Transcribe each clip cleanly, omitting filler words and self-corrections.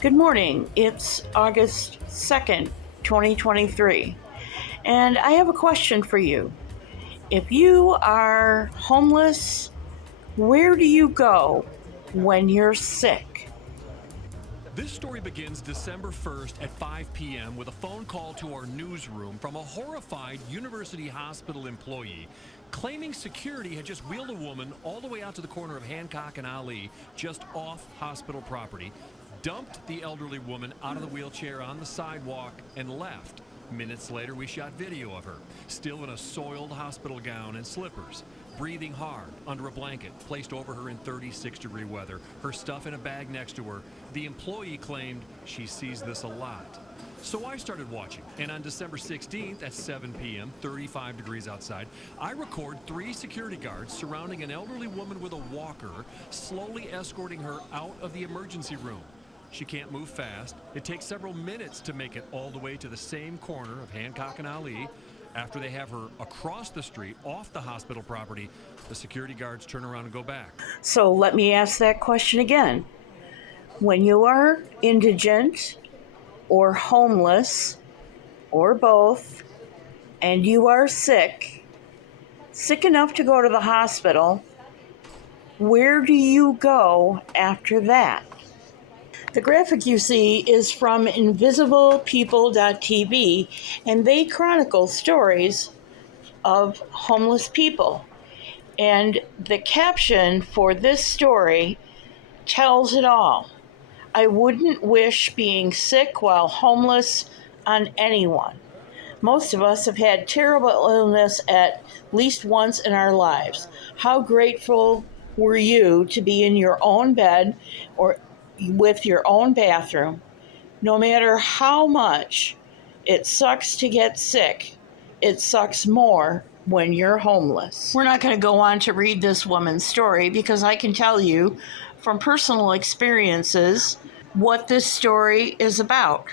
Good morning. It's August 2nd, 2023. And I have a question for you. If you are homeless, where do you go when you're sick? This story begins December 1st at 5 p.m. with a phone call to our newsroom from a horrified University Hospital employee claiming security had just wheeled a woman all the way out to the corner of Hancock and Ali, just off hospital property, dumped the elderly woman out of the wheelchair on the sidewalk, and left. Minutes later, we shot video of her, still in a soiled hospital gown and slippers, breathing hard under a blanket placed over her in 36-degree weather, her stuff in a bag next to her. The employee claimed she sees this a lot. So I started watching, and on December 16th at 7 p.m., 35 degrees outside, I record 3 security guards surrounding an elderly woman with a walker, slowly escorting her out of the emergency room. She can't move fast. It takes several minutes to make it all the way to the same corner of Hancock and Ali. After they have her across the street, off the hospital property, the security guards turn around and go back. So let me ask that question again. When you are indigent or homeless or both, and you are sick enough to go to the hospital, where do you go after that? The graphic you see is from invisiblepeople.tv, and they chronicle stories of homeless people. And the caption for this story tells it all. I wouldn't wish being sick while homeless on anyone. Most of us have had terrible illness at least once in our lives. How grateful were you to be in your own bed or with your own bathroom? No matter how much it sucks to get sick, it sucks more when you're homeless. We're not going to go on to read this woman's story because I can tell you from personal experiences what this story is about.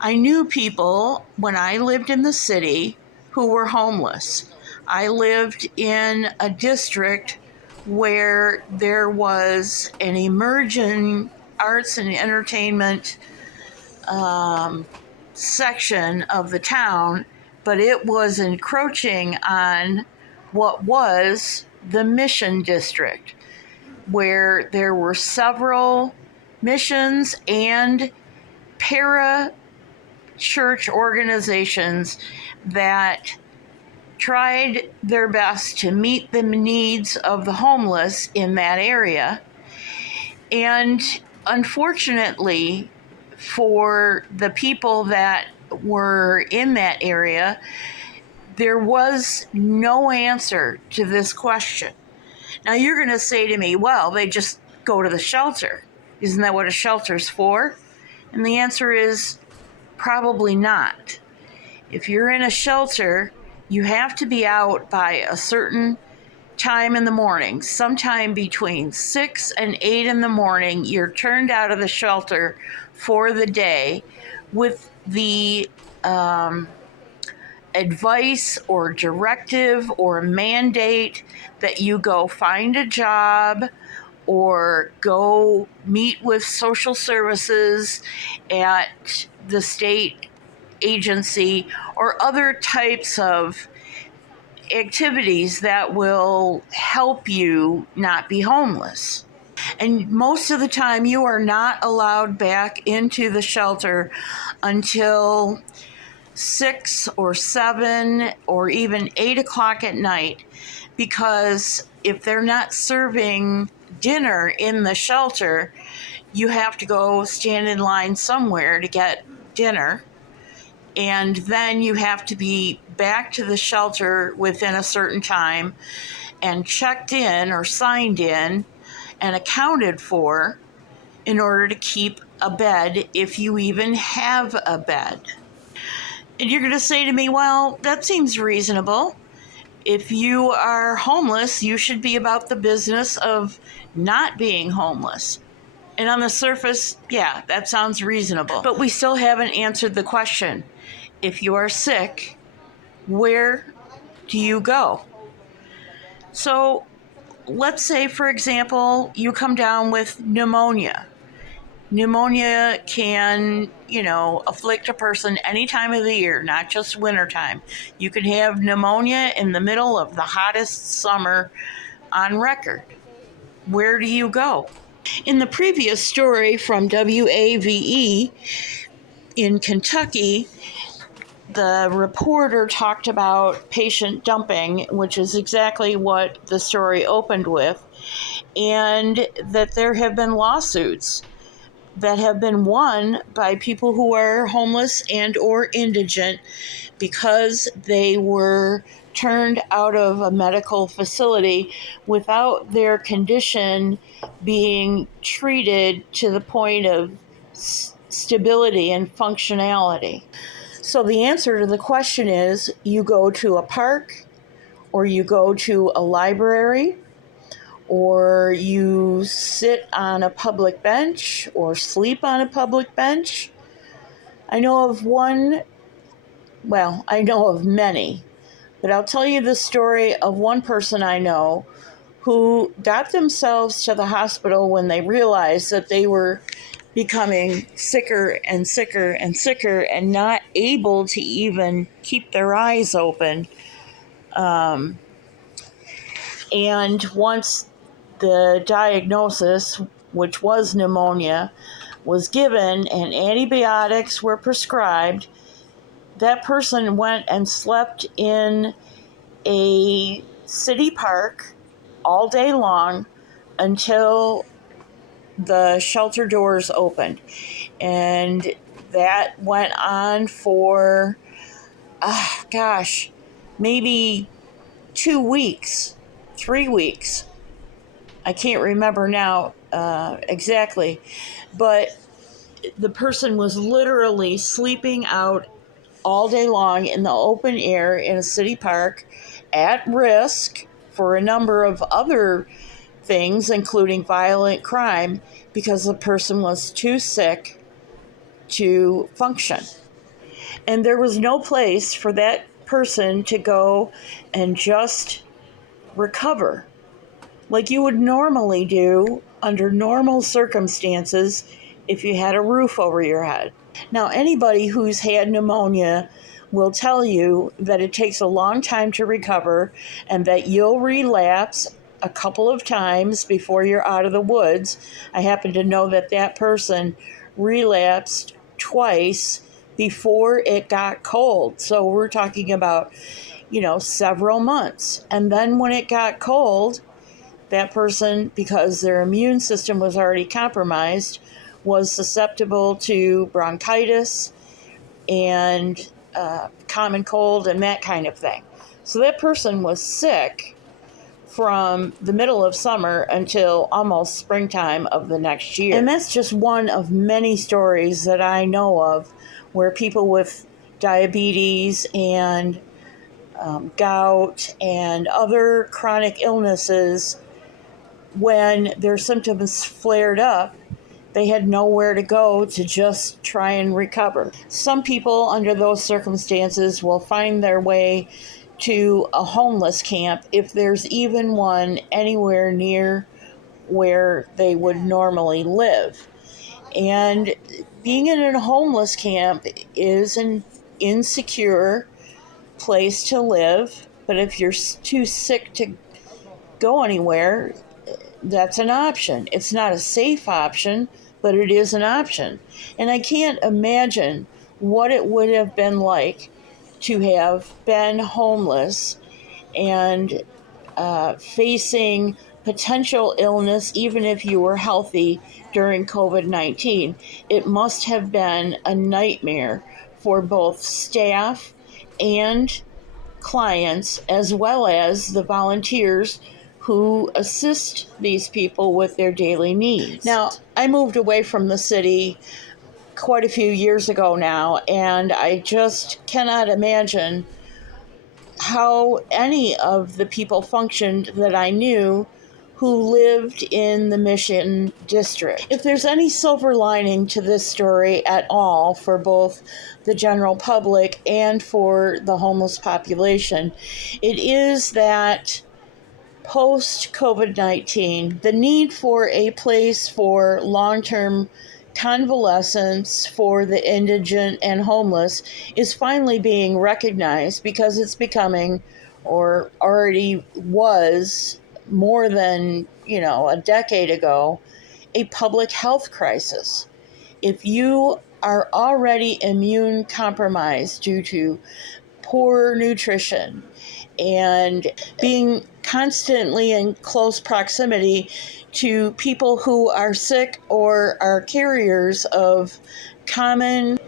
I knew people when I lived in the city who were homeless. I lived in a district where there was an emerging arts and entertainment section of the town, but it was encroaching on what was the mission district, where there were several missions and para church organizations that tried their best to meet the needs of the homeless in that area. And unfortunately, for the people that were in that area, there was no answer to this question. Now you're going to say to me, well, they just go to the shelter. Isn't that what a shelter's for? And the answer is probably not. If you're in a shelter, you have to be out by a certain time in the morning, sometime between 6 and 8 in the morning. You're turned out of the shelter for the day with the advice or directive or mandate that you go find a job or go meet with social services at the state agency or other types of activities that will help you not be homeless. And most of the time, you are not allowed back into the shelter until 6 or 7 or even 8 o'clock at night, because if they're not serving dinner in the shelter, you have to go stand in line somewhere to get dinner. And then you have to be back to the shelter within a certain time and checked in or signed in and accounted for in order to keep a bed, if you even have a bed. And you're going to say to me, well, that seems reasonable. If you are homeless, you should be about the business of not being homeless. And on the surface, yeah, that sounds reasonable. But we still haven't answered the question. If you are sick, where do you go? So let's say, for example, you come down with pneumonia Pneumonia can, afflict a person any time of the year, not just wintertime. You can have pneumonia in the middle of the hottest summer on record. Where do you go? In the previous story from WAVE in Kentucky, the reporter talked about patient dumping, which is exactly what the story opened with, and that there have been lawsuits that have been won by people who are homeless and or indigent because they were turned out of a medical facility without their condition being treated to the point of stability and functionality. So the answer to the question is you go to a park, or you go to a library, or you sit on a public bench or sleep on a public bench. I know of many, but I'll tell you the story of one person I know who got themselves to the hospital when they realized that they were becoming sicker and sicker and sicker and not able to even keep their eyes open. And once the diagnosis, which was pneumonia, was given and antibiotics were prescribed, that person went and slept in a city park all day long until the shelter doors opened. And that went on for, maybe 2 weeks, 3 weeks. I can't remember now exactly, but the person was literally sleeping out all day long in the open air in a city park at risk for a number of other things, including violent crime, because the person was too sick to function. And there was no place for that person to go and just recover like you would normally do under normal circumstances if you had a roof over your head. Now, anybody who's had pneumonia will tell you that it takes a long time to recover and that you'll relapse a couple of times before you're out of the woods. I happen to know that that person relapsed twice before it got cold. So we're talking about, several months. And then when it got cold, that person, because their immune system was already compromised, was susceptible to bronchitis and common cold and that kind of thing. So that person was sick from the middle of summer until almost springtime of the next year. And that's just one of many stories that I know of where people with diabetes and gout and other chronic illnesses, when their symptoms flared up, they had nowhere to go to just try and recover. Some people under those circumstances will find their way to a homeless camp if there's even one anywhere near where they would normally live. And being in a homeless camp is an insecure place to live, but if you're too sick to go anywhere, that's an option. It's not a safe option, but it is an option. And I can't imagine what it would have been like to have been homeless and facing potential illness, even if you were healthy during COVID-19. It must have been a nightmare for both staff and clients, as well as the volunteers who assist these people with their daily needs. Now, I moved away from the city quite a few years ago now, and I just cannot imagine how any of the people functioned that I knew who lived in the Mission District. If there's any silver lining to this story at all for both the general public and for the homeless population, it is that post-COVID-19, the need for a place for long-term convalescence for the indigent and homeless is finally being recognized because it's becoming, or already was more than, a decade ago, a public health crisis. If you are already immune compromised due to poor nutrition and being constantly in close proximity to people who are sick or are carriers of common,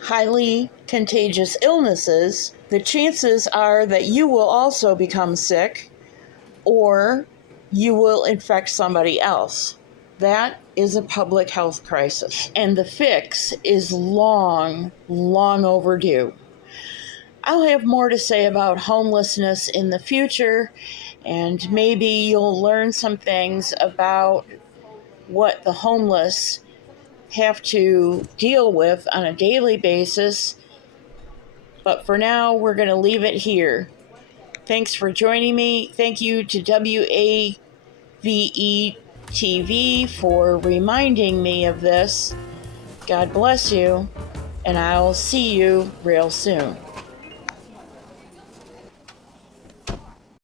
highly contagious illnesses, the chances are that you will also become sick or you will infect somebody else. That is a public health crisis, and the fix is long, long overdue. I'll have more to say about homelessness in the future, and maybe you'll learn some things about what the homeless have to deal with on a daily basis. But for now, we're going to leave it here. Thanks for joining me. Thank you to WAVE TV for reminding me of this. God bless you, and I'll see you real soon.